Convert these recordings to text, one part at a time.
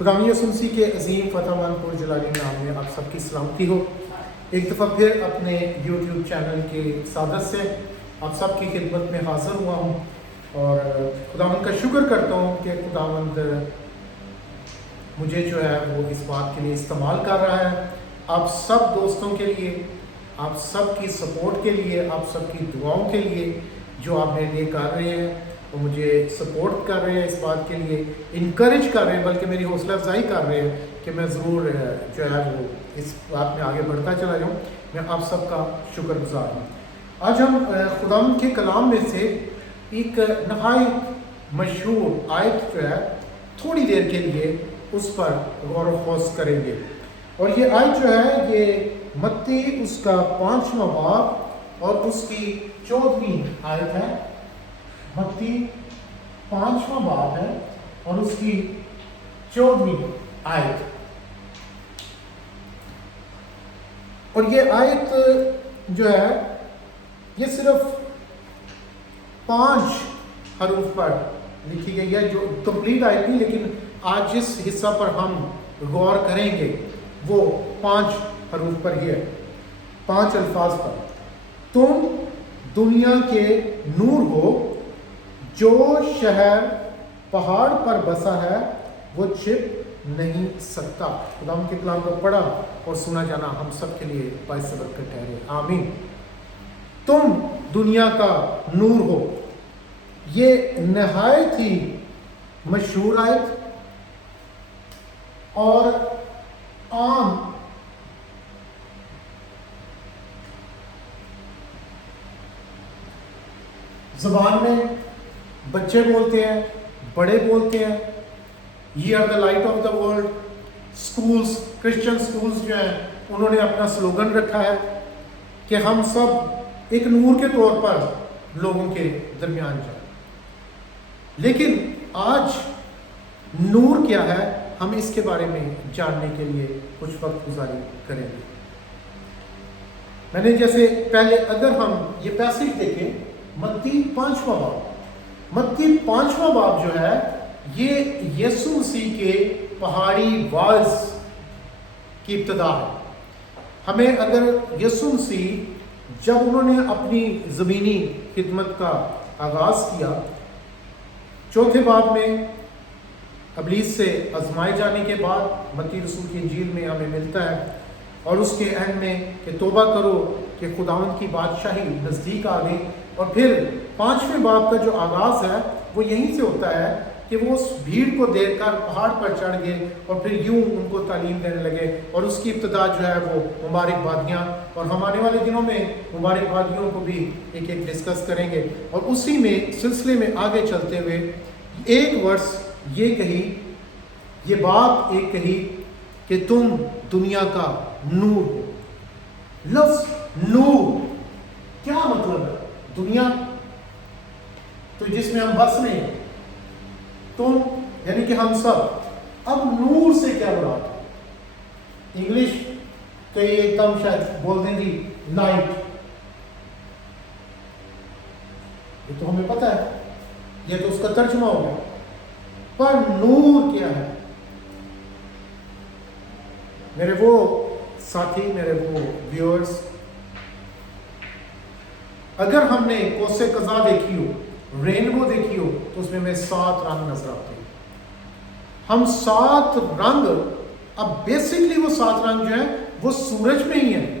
خداوند یسوع مسیح کے عظیم فتح مند پرجلالی نام میں آپ سب کی سلامتی ہو۔ ایک دفعہ پھر اپنے یوٹیوب چینل کے سعادت سے آپ سب کی خدمت میں حاضر ہوا ہوں اور خداوند کا شکر کرتا ہوں کہ خداوند مجھے جو ہے وہ اس بات کے لیے استعمال کر رہا ہے، آپ سب دوستوں کے لیے، آپ سب کی سپورٹ کے لیے، آپ سب کی دعاؤں کے لیے جو آپ میرے لیے کر رہے ہیں، وہ مجھے سپورٹ کر رہے ہیں، اس بات کے لیے انکریج کر رہے ہیں، بلکہ میری حوصلہ افزائی کر رہے ہیں کہ میں ضرور جو ہے وہ اس بات میں آگے بڑھتا چلا جاؤں۔ میں آپ سب کا شکر گزار ہوں۔ آج ہم خداوند کے کلام میں سے ایک نہایت مشہور آیت جو ہے تھوڑی دیر کے لیے اس پر غور و خوض کریں گے، اور یہ آیت جو ہے یہ متی اس کا 5واں باب اور اس کی 14ویں آیت ہے۔ متی 5واں باب ہے اور اس کی 14ویں آیت، اور یہ آیت جو ہے یہ صرف 5 حروف پر لکھی گئی ہے، جو کمپلیٹ آیت نہیں، لیکن آج جس حصہ پر ہم غور کریں گے وہ 5 حروف پر ہی ہے، 5 الفاظ پر۔ تم دنیا کے نور ہو، جو شہر پہاڑ پر بسا ہے وہ چھپ نہیں سکتا۔ خدا کے کلام کو پڑھا اور سنا جانا ہم سب کے لیے باعث برکت ٹھہرے، آمین۔ تم دنیا کا نور ہو، یہ نہایت ہی مشہور آیت اور عام زبان میں بچے بولتے ہیں، بڑے بولتے ہیں، یہ are the light of the world. Schools, Christian schools جو ہیں انہوں نے اپنا سلوگن رکھا ہے کہ ہم سب ایک نور کے طور پر لوگوں کے درمیان جائیں۔ لیکن آج نور کیا ہے، ہم اس کے بارے میں جاننے کے لیے کچھ وقت گزاری کریں گے۔ میں نے جیسے پہلے اگر ہم یہ پیسج دیکھیں، متی 5واں باب، متی 5واں باب جو ہے یہ یسوع مسیح کے پہاڑی وعظ کی ابتدا ہے۔ ہمیں اگر یسوع مسیح جب انہوں نے اپنی زمینی خدمت کا آغاز کیا، 4 باب میں ابلیس سے آزمائے جانے کے بعد متی رسول کی انجیل میں ہمیں ملتا ہے، اور اس کے اینڈ میں کہ توبہ کرو کہ خداوند کی بادشاہی نزدیک آ گئی، اور پھر 5ویں باب کا جو آغاز ہے وہ یہیں سے ہوتا ہے کہ وہ اس بھیڑ کو دیکھ کر پہاڑ پر چڑھ گئے اور پھر یوں ان کو تعلیم دینے لگے، اور اس کی ابتدا جو ہے وہ مبارک بادیاں، اور ہم آنے والے دنوں میں مبارک بادیوں کو بھی ایک ایک ڈسکس کریں گے۔ اور اسی میں سلسلے میں آگے چلتے ہوئے ایک ورس یہ کہی، یہ بات ایک کہی کہ تم دنیا کا نور ہو۔ لفظ نور کیا مطلب ہے؟ دنیا تو جس میں ہم بس رہے ہیں، تم یعنی کہ ہم سب۔ اب نور سے کیا مراد ہے؟ انگلش تو یہ ایک دم شاید بول دیں گی لائٹ، یہ تو ہمیں پتہ ہے، یہ تو اس کا ترجمہ ہو گیا، پر نور کیا ہے؟ میرے وہ ساتھی، میرے وہ ویورز، اگر ہم نے قوس قزح دیکھی ہو، رینبو دیکھی ہو، تو اس میں ہمیں 7 رنگ نظر آتے ہیں۔ ہم 7 رنگ، اب بیسکلی وہ 7 رنگ جو ہیں وہ سورج میں ہی ہیں،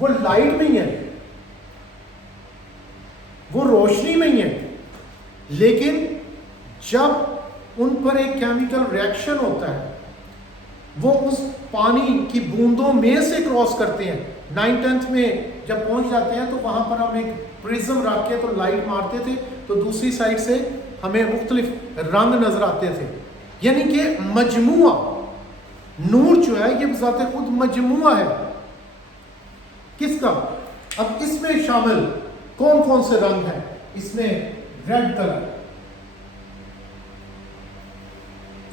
وہ لائٹ میں ہی ہیں، وہ روشنی میں ہی ہیں، لیکن جب ان پر ایک کیمیکل ریئیکشن ہوتا ہے، وہ اس پانی کی بوندوں میں سے کراس کرتے ہیں۔ 9th میں جب پہنچ جاتے ہیں تو وہاں پر ہم ایک پرزم رکھ کے تو لائٹ مارتے تھے، تو دوسری سائڈ سے ہمیں مختلف رنگ نظر آتے تھے، یعنی کہ مجموعہ نور جو ہے یہ بذات خود مجموعہ ہے۔ کس کا؟ اب اس میں شامل کون کون سے رنگ ہیں؟ اس میں ریڈ کلر،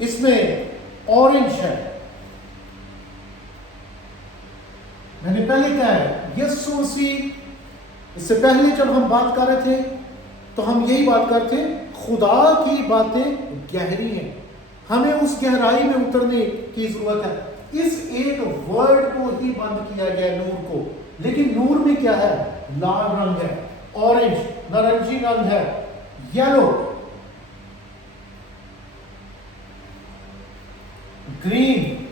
اس میں اورنج ہے، میں نے پہلے کہا ہے یسوع مسیح، اس سے پہلے جب ہم بات کر رہے تھے تو ہم یہی بات کرتے ہیں، خدا کی باتیں گہری ہیں، ہمیں اس گہرائی میں اترنے کی ضرورت ہے. اس ایک ورڈ کو ہی بند کیا گیا نور کو. لیکن نور میں کیا ہے؟ لال رنگ ہے، اورنج نارنجی رنگ ہے، یلو، گرین،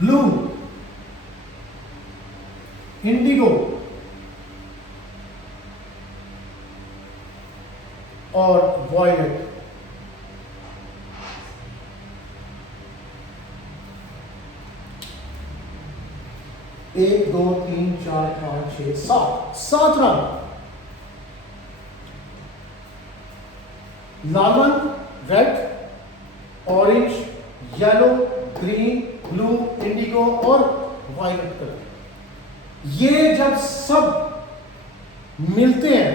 بلو، انڈیگو اور وائلٹ. 1 2 3 4 5 6 7 رنگ. لال رنگ، ریڈ، اورنج، یلو، گرین، بلو، انڈیگو اور وائلٹ کلر. یہ جب سب ملتے ہیں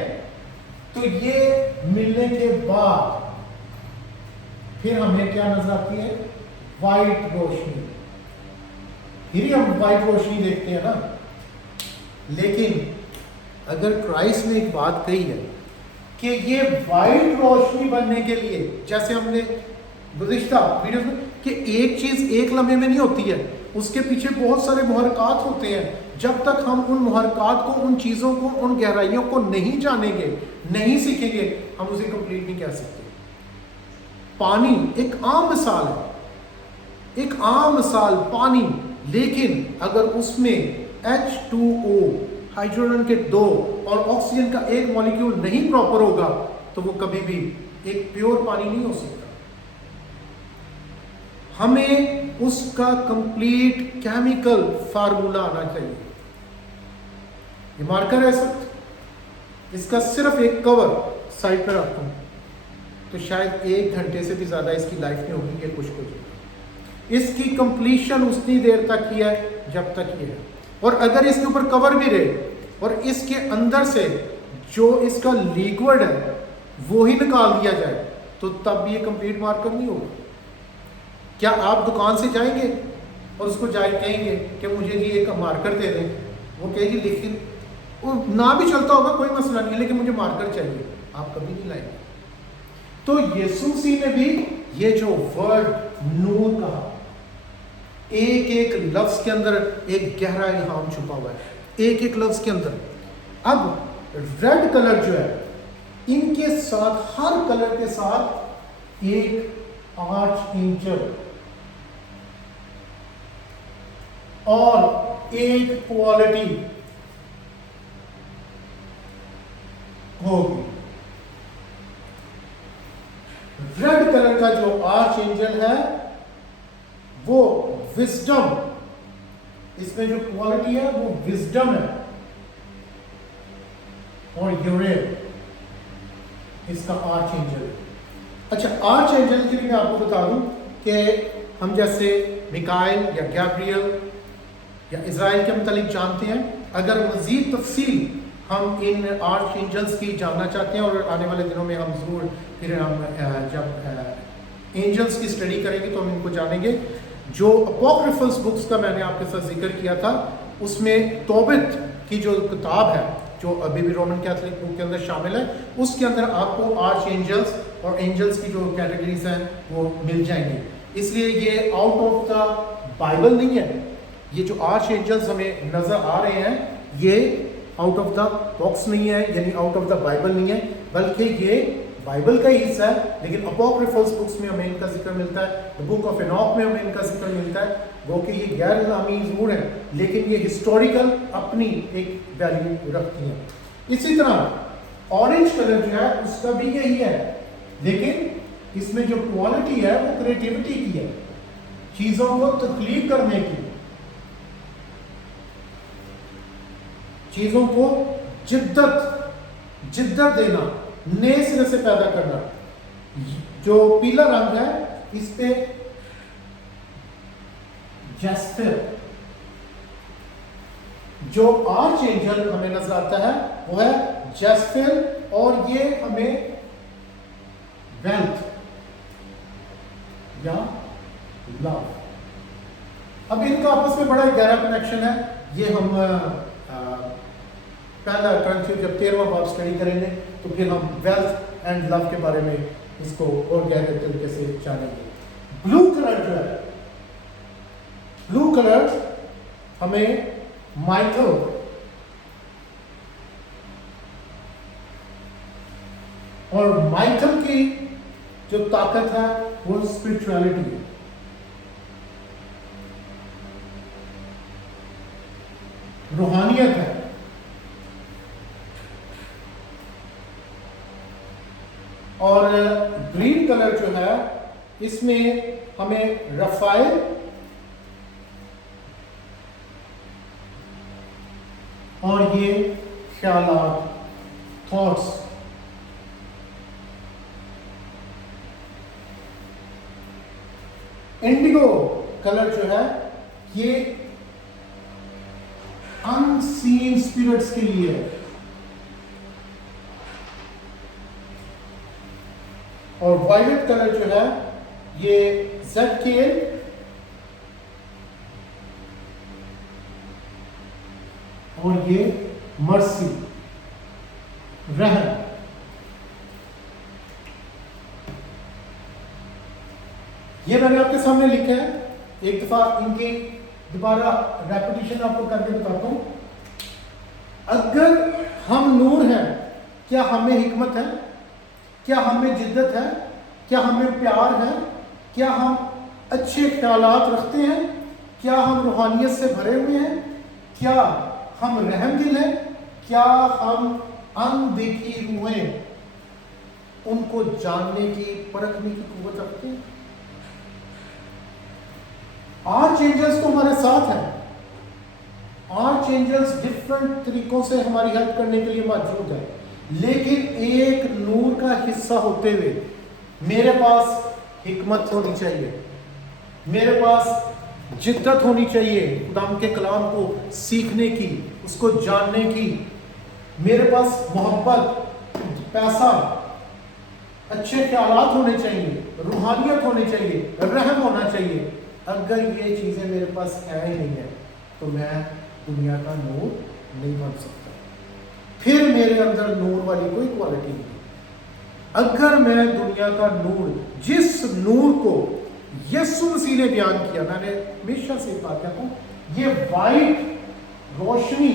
تو یہ ملنے کے بعد پھر ہمیں کیا نظر آتی ہے؟ وائٹ روشنی. پھر ہم وائٹ روشنی دیکھتے ہیں نا. لیکن اگر کرائسٹ نے ایک بات کہی ہے کہ یہ وائٹ روشنی بننے کے لیے، جیسے ہم نے گزشتہ ویڈیوز میں کہ ایک چیز ایک لمحے میں نہیں ہوتی ہے، اس کے پیچھے بہت سارے محرکات ہوتے ہیں. جب تک ہم ان محرکات کو، ان چیزوں کو، ان گہرائیوں کو نہیں جانیں گے، نہیں سیکھیں گے، ہم اسے کمپلیٹ نہیں کہہ سکتے. پانی ایک عام مثال ہے، ایک عام مثال پانی. لیکن اگر اس میں H2O ہائیڈروجن کے 2 اور آکسیجن کا ایک مالیکیول نہیں پراپر ہوگا تو وہ کبھی بھی ایک پیور پانی نہیں ہو سکتا. ہمیں اس کا کمپلیٹ کیمیکل فارمولا آنا چاہیے. یہ مارکر ہے سب، اس کا صرف ایک کور سائڈ پر رکھتا ہوں تو شاید 1 گھنٹے سے بھی زیادہ اس کی لائف میں ہوگی کہ کچھ کچھ. اس کی کمپلیشن اتنی دیر تک کی ہے جب تک یہ ہے. اور اگر اس کے اوپر کور بھی رہے اور اس کے اندر سے جو اس کا لیکوڈ ہے وہی نکال دیا جائے تو تب بھی یہ کمپلیٹ مارکر نہیں ہوگا. کیا آپ دکان سے جائیں گے اور اس کو کہیں گے کہ مجھے جی ایک مارکر دے دیں؟ وہ کہے جی لیکن وہ نہ بھی چلتا ہوگا کوئی مسئلہ نہیں لیکن مجھے مارکر چاہیے. آپ کبھی نہیں لائیں گے. تو یسوع مسیح نے بھی یہ جو ورڈ نور کہا، ایک ایک لفظ کے اندر ایک گہرا الہام چھپا ہوا ہے، ایک ایک لفظ کے اندر. اب ریڈ کلر جو ہے، ان کے ساتھ، ہر کلر کے ساتھ ایک آرچ اینجل اور ایک کوالٹی ہوگی. ریڈ کلر کا جو آرچ اینجل ہے وہ وزڈم، اس میں جو کوالٹی ہے وہ وزڈم ہے. اور یوریل اس کا آرچ اینجل ہے. اچھا، آرچ اینجل کے لیے میں آپ کو بتا دوں کہ ہم جیسے میکائل یا گیبریل یا اسرائیل کے متعلق جانتے ہیں. اگر مزید تفصیل ہم ان آرچ اینجلز کی جاننا چاہتے ہیں اور آنے والے دنوں میں ہم ضرور پھر ہم جب اینجلز کی اسٹڈی کریں گے تو ہم ان کو جانیں گے. جو اپوکریفلس بکس کا میں نے آپ کے ساتھ ذکر کیا تھا، اس میں توبت کی جو کتاب ہے جو ابھی بھی رومن کیتھولک بک کے اندر شامل ہے، اس کے اندر آپ کو آرچ اینجلز اور اینجلز کی جو کیٹیگریز ہیں وہ مل جائیں گے. اس لیے یہ آؤٹ آف دا بائبل نہیں ہے. یہ جو آرچ اینجلز ہمیں نظر آ رہے ہیں یہ آؤٹ آف دا باکس نہیں ہے، یعنی آؤٹ آف دا بائبل نہیں ہے، بلکہ یہ بائبل کا ہی حصہ ہے. لیکن اپوکریفلس بکس میں ہمیں ان کا ذکر ملتا ہے، بک آف اینوک میں ہمیں ان کا ذکر ملتا ہے. وہ کہ یہ غیر الہامی ضرور ہے لیکن یہ ہسٹوریکل اپنی ایک ویلیو رکھتی ہیں. اسی طرح اورنج کلر جو ہے اس کا بھی یہی ہے، لیکن اس میں جو کوالٹی ہے وہ کریٹیوٹی کی ہے، چیزوں کو تخلیق کرنے کی، چیزوں کو جدت دینا، نئے سرے سے پیدا کرنا. جو پیلا رنگ ہے اس پہ جیسپر، جو آرچ اینجل ہمیں نظر آتا ہے وہ ہے جیسپر، اور یہ ہمیں ویلتھ یا لو. اب ان کا آپس میں بڑا گہرا کنیکشن ہے. یہ ہم پہلا کرنتھیوں جب 13واں باب اسٹڈی کریں گے تو پھر ہم ویلتھ اینڈ لو کے بارے میں اس کو اور گہرے طریقے سے جانیں گے. بلو کلر جو ہے، بلو کلر ہمیں مائیکل اور مائیکل کی جو طاقت ہے وہ اسپرچولیٹی ہے. روحانیت ہے. اور گرین کلر جو ہے اس میں ہمیں رفائل اور یہ خیالات، تھاٹس. انڈیگو کلر جو ہے یہ ان سین اسپرٹس کے لیے ہے. اور وائلٹ کلر جو ہے یہ زیڈ کے اور یہ مرسی، رحم. یہ میں نے آپ کے سامنے لکھا ہے، ایک دفعہ ان کی دوبارہ ریپیٹیشن آپ کو کر کے بتاتا ہوں. اگر ہم نور ہیں، کیا ہمیں حکمت ہے؟ کیا ہمیں جدت ہے؟ کیا ہمیں پیار ہے؟ کیا ہم اچھے خیالات رکھتے ہیں؟ کیا ہم روحانیت سے بھرے ہوئے ہیں؟ کیا ہم رحم دل ہیں؟ کیا ہم اندیکھی روحیں ان کو جاننے کی، پرکھنے کی قوت رکھتے ہیں؟ آرچ اینجلس تو ہمارے ساتھ ہیں. آرچ اینجلس ڈفرنٹ طریقوں سے ہماری ہیلپ کرنے کے لیے موجود ہے، لیکن ایک نور کا حصہ ہوتے ہوئے میرے پاس حکمت ہونی چاہیے، میرے پاس جدت ہونی چاہیے خدا کے کلام کو سیکھنے کی، اس کو جاننے کی. میرے پاس محبت، پیسہ، اچھے خیالات ہونے چاہیے، روحانیت ہونی چاہیے، رحم ہونا چاہیے. اگر یہ چیزیں میرے پاس ہے ہی نہیں ہے تو میں دنیا کا نور نہیں بن سکتا. پھر میرے اندر نور والی کوئی کوالٹی نہیں. اگر میں دنیا کا نور، جس نور کو یسوع مسیح نے بیان کیا، میں نے ہمیشہ سے بات کہتا ہوں، یہ وائٹ روشنی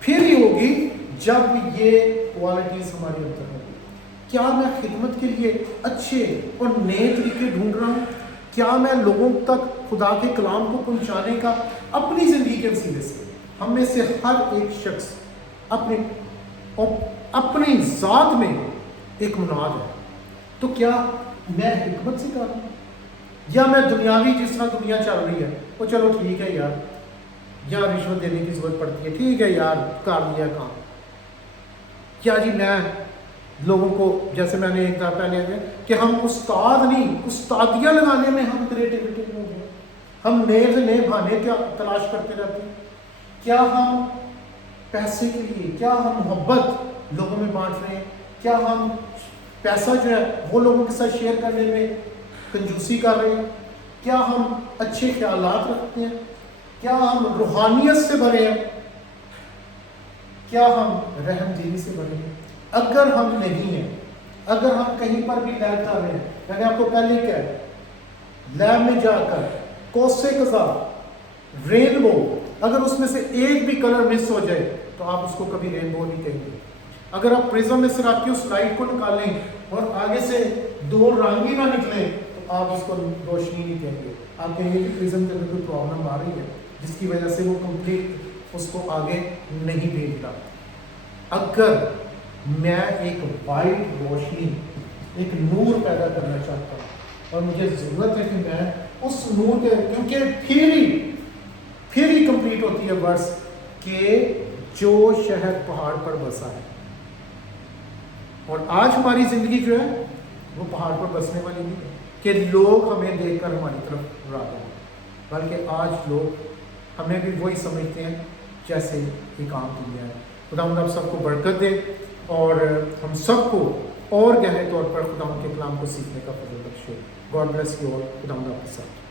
پھر ہی ہوگی جب یہ کوالٹیز ہمارے اندر ہوگی. کیا میں خدمت کے لیے اچھے اور نئے طریقے ڈھونڈ رہا ہوں؟ کیا میں لوگوں تک خدا کے کلام کو پہنچانے کا اپنی زندگی کے وسیلے سے، ہم میں سے ہر ایک شخص اپنی ذات میں ایک مناد ہے، تو کیا میں حکمت سے کر رہا ہوں یا میں دنیاوی جس طرح دنیا چل رہی ہے وہ چلو ٹھیک ہے یار، یا رشوت دینے کی ضرورت پڑتی ہے، ٹھیک ہے یار کر لیا کام. کیا جی میں لوگوں کو، جیسے میں نے ایک دفعہ پہلے کہ ہم استاد نہیں، استادیاں لگانے میں ہم کریٹیوٹی میں ہو گئے، ہم نئے سے نئے بہانے تلاش کرتے رہتے ہیں. کیا ہم پیسے کے لیے، کیا ہم محبت لوگوں میں بانٹ رہے ہیں؟ کیا ہم پیسہ جو ہے وہ لوگوں کے ساتھ شیئر کرنے میں کنجوسی کر رہے ہیں؟ کیا ہم اچھے خیالات رکھتے ہیں؟ کیا ہم روحانیت سے بھرے ہیں؟ کیا ہم رحم دلی سے بھرے ہیں؟ اگر ہم نہیں ہیں، اگر ہم کہیں پر بھی لیب کر رہے ہیں، میں نے آپ کو پہلے کہا لیب میں جا کر کوسے قضا، رینبو، اگر اس میں سے ایک بھی کلر مس ہو جائے تو آپ اس کو کبھی رینبو نہیں کہیں گے. اگر آپ پرزم میں سے رکھ کے اس لائٹ کو نکالیں اور آگے سے دو رنگ ہی نہ نکلے تو آپ اس کو روشنی نہیں کہیں گے. آپ کہیں گے کہ پرزم کے اندر کوئی پرابلم آ رہی ہے جس کی وجہ سے وہ کمپلیٹ اس کو آگے نہیں بھیج رہا. اگر میں ایک وائٹ روشنی، ایک نور پیدا کرنا چاہتا ہوں اور مجھے ضرورت ہے کہ میں اس نور کے، کیونکہ پھر ہی کمپلیٹ ہوتی ہے ورس کہ جو شہر پہاڑ پر بسا ہے. اور آج ہماری زندگی جو ہے وہ پہاڑ پر بسنے والی نہیں ہے کہ لوگ ہمیں دیکھ کر ہماری طرف راغب ہوں، بلکہ آج لوگ ہمیں بھی وہی سمجھتے ہیں جیسے ایک عام دنیا ہے. خدا ہم سب کو برکت دے اور ہم سب کو اور گہرے طور پر خدا کے کلام کو سیکھنے کا فضل بخشے. God bless you all. خدا آپ کے ساتھ.